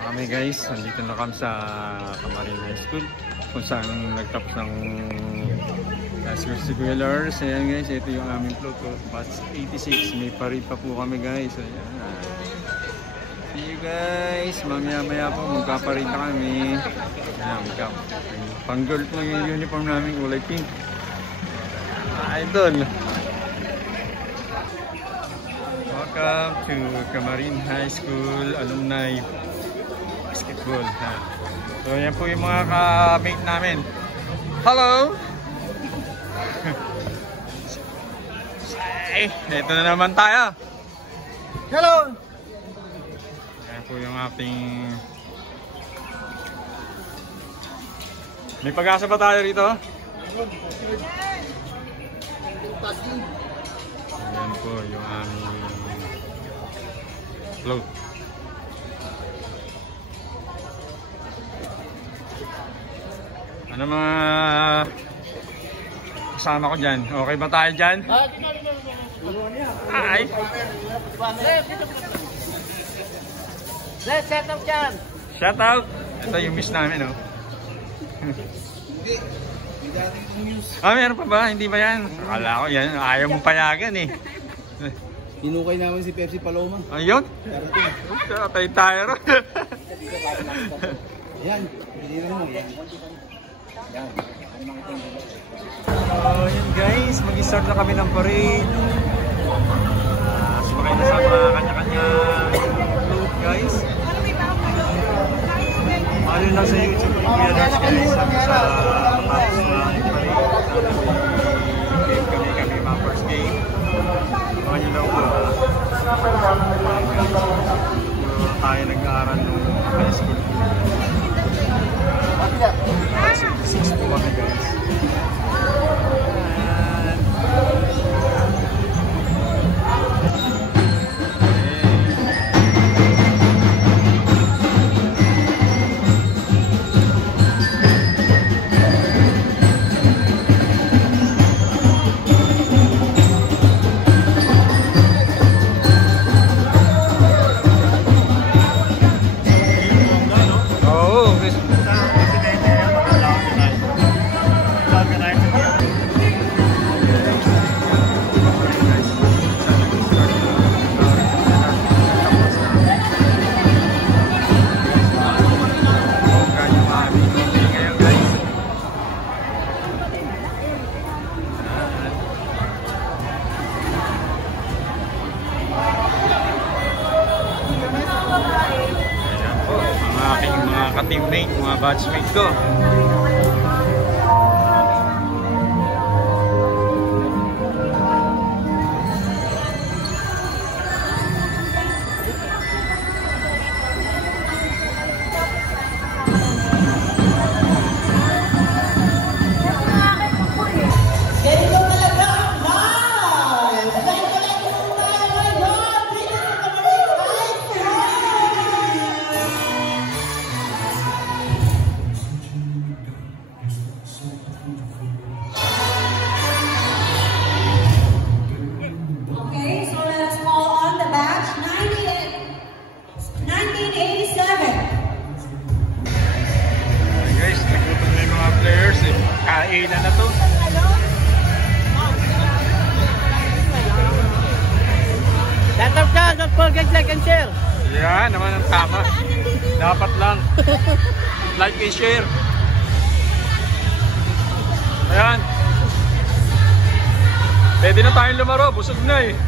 Kami guys, nandito na kami sa Camarin High School kung saan nagtapos ng high school si Kuya Lars. Ayan guys, ito yung aming float ko, batch 86. May parid pa po kami guys. Ayan. See you guys, mamaya po magpaparid na kami. Ayan, pang girl po yung uniform namin, kulay pink. Idol. Welcome to Camarin High School Alumni Basketball. So yan po yung mga ka-mate namin. Hello! Ito na naman tayo. Hello! Yan po yung ating... May pag-asa ba tayo rito? Yan po yung aming float. Ano mga kasama ko dyan? Okay ba tayo dyan? Ay! Set up dyan! Shout out! Ito yung miss namin, oh. Meron pa ba? Hindi ba yan? Akala ko yan. Ayaw mong payagan eh. Inukay namin si Pepsi Paloma. Ayun? Tatay tayo ron. Yan. Hindi mo. Yan. So yun guys, mag-start na kami ng parade. Sumakay na sa mga kanya-kanya float guys. Ano lang sa YouTube ni Kuya Lars guys. Sabi sa tapos ng parade. Sana kami mga first game. Mga nyo lang po. Tayo nag-aaral ng high school. That's 86 po kami guys. Teammate, mga batchmate ko. Kainan na to. Set up dyan! Don't forget like and share! Yan naman ang tama. Dapat lang. Like and share. Ayan. Pwede na tayong lumaro. Busog na eh.